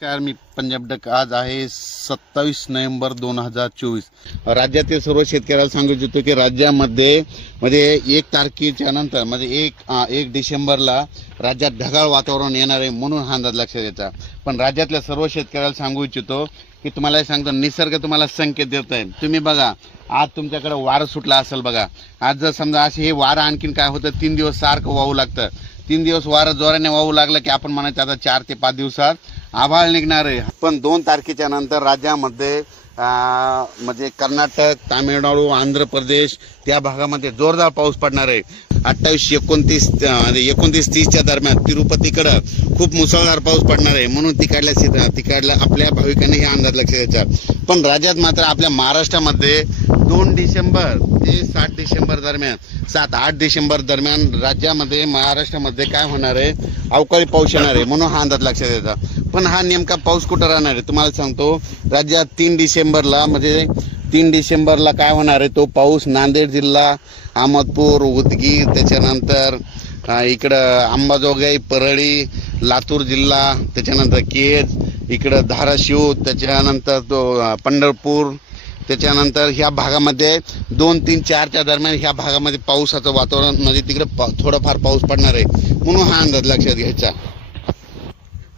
नमस्कार, मी पंजाब डक. आज आहे 27 नोव्हेंबर 2024. राज्यातील सर्व शेतकऱ्याला सांगू इच्छितो की राज्यामध्ये म्हणजे 1 तारखेच्या नंतर म्हणजे 1 डिसेंबरला राज्यात ढगाळ वातावरण येणार आहे, म्हणून हा अंदाज लक्षात घ्यायचा. पण राज्यातल्या सर्व शेतकऱ्याला सांगू इच्छितो की तुम्हाला सांगतो, निसर्ग तुम्हाला संकेत देत आहे. तुम्ही बघा, आज तुमच्याकडे वारं सुटला असेल बघा. आज जर समजा असे हे वारं आणखीन काय होतं, 3 दिवस सारखं वाहू लागतं. 3 दिवस वारं जोराने वाहू लागलं की आपण म्हणायचं आता 4 ते 5 दिवसात आभाळ निघणार आहे. पण 2 तारखेच्या नंतर राज्यामध्ये म्हणजे कर्नाटक, तामिळनाडू, आंध्र प्रदेश त्या भागामध्ये जोरदार पाऊस पडणार आहे. 28, 29, 30च्या दरम्यान तिरुपतीकडे खूप मुसळधार पाऊस पडणार आहे, म्हणून तिकडल्या आपल्या भाविकांनी हे अंदाज लक्षात घ्यायचा. पण राज्यात मात्र आपल्या महाराष्ट्रामध्ये 2 डिसेंबर ते 7 डिसेंबर दरम्यान 7-8 डिसेंबर दरम्यान राज्यामध्ये महाराष्ट्रामध्ये काय होणार आहे, अवकाळी पाऊस येणार आहे, म्हणून हा अंदाज लक्षात घ्यायचा. पण हा नेमका पाऊस कुठं राहणार आहे तुम्हाला सांगतो. राज्यात 3 डिसेंबरला म्हणजे 3 डिसेंबरला काय होणार आहे, तो पाऊस नांदेड जिल्हा, अहमदपूर, उदगीर, त्याच्यानंतर इकडं अंबाजोगाई, परळी, लातूर जिल्हा, त्याच्यानंतर केज, इकडं धाराशिव, त्याच्यानंतर तो पंढरपूर, त्याच्यानंतर ह्या भागामध्ये 2, 3, 4च्या दरम्यान ह्या भागामध्ये पावसाचं वातावरण म्हणजे तिकडे थोडाफार पाऊस पडणार आहे, म्हणून हा अंदाज लक्षात घ्यायचा.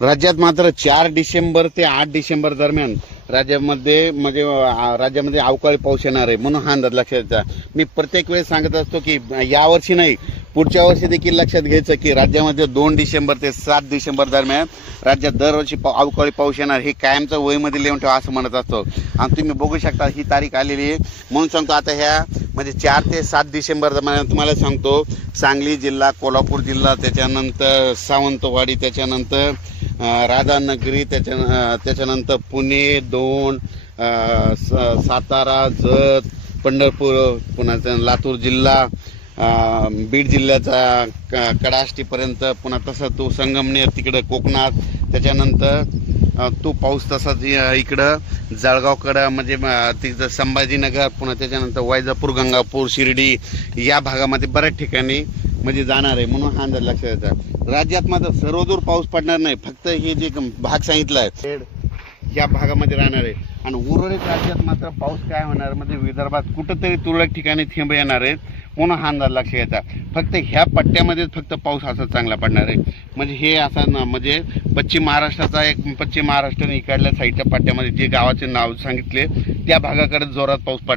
राज्यात मात्र 4 डिसेंबर ते 8 डिसेंबर दरम्यान राज्यामध्ये अवकाळी पाऊस येणार आहे, म्हणून हा अंदाज लक्षात घ्यायचा. मी प्रत्येक वेळेस सांगत असतो की यावर्षी नाही, पुढच्या वर्षी देखील लक्षात घ्यायचं की राज्यामध्ये 2 डिसेंबर ते 7 डिसेंबर दरम्यान राज्यात दरवर्षी अवकाळी पाऊस येणार, हे कायमचं वहीमध्ये लिहून ठेवा असं म्हणत असतो. आणि तुम्ही बघू शकता ही तारीख आलेली आहे, म्हणून सांगतो आता ह्या म्हणजे 4 ते 7 डिसेंबर दरम्यान तुम्हाला सांगतो सांगली जिल्हा, कोल्हापूर जिल्हा, त्याच्यानंतर सावंतवाडी, त्याच्यानंतर राधानगरी, त्याच्यानंतर पुणे 2, सातारा, जत, पंढरपूर, पुन्हा लातूर जिल्हा, बीड जिल्ह्याचा कडाष्टीपर्यंत, पुन्हा तसं तो संगमनेर तिकडं कोकणात, त्याच्यानंतर तो पाऊस तसाच इकडं जळगावकडं म्हणजे तिथं संभाजीनगर, पुन्हा त्याच्यानंतर वैजापूर, गंगापूर, शिर्डी या भागामध्ये बऱ्याच ठिकाणी म्हणजे जाणार आहे, म्हणून हा अंदाज लक्षात घ्यायचा. राज्यात मात्र सर्वदूर पाऊस पडणार नाही, फक्त हे जे भाग सांगितला आहे या भागामध्ये राहणार आहे. आणि उर्वरित राज्यात मात्र पाऊस काय होणार म्हणजे विदर्भात कुठंतरी तुरळक ठिकाणी थेंब येणार आहेत, म्हणून हा अंदाज लक्षात घ्यायचा. फक्त ह्या पट्ट्यामध्ये फक्त पाऊस असा चांगला पडणार आहे. म्हणजे हे असं म्हणजे पश्चिम महाराष्ट्राचा पश्चिम महाराष्ट्र इकडल्या साईडच्या पट्ट्यामध्ये जे गावाचे नाव सांगितले त्या भागाकडे जोरात पाऊस पडणार.